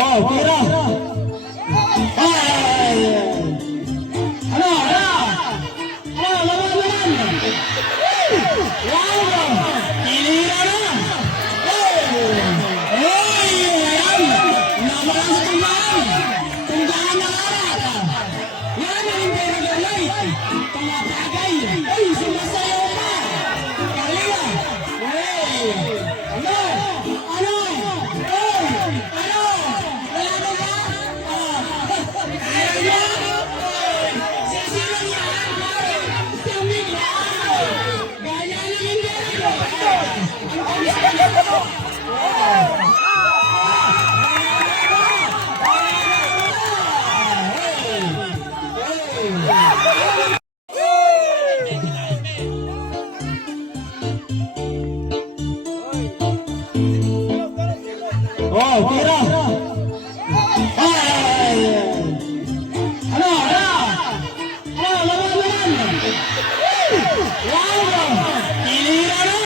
Oh, tira. Ay! Ano? Lawan! Wow! Tinira na! Ayan! Naman sa tunggaan! Tunggaan na arat! Yan ang hindi nag-alay! Tumapagay! Ay, sumasayaw pa! Kalia! Hey! Ano? Ano? Ano? Wala na ba? Ayaw niya? Sisira niya! Samig na! Gaya ng hindi! Oh, tira!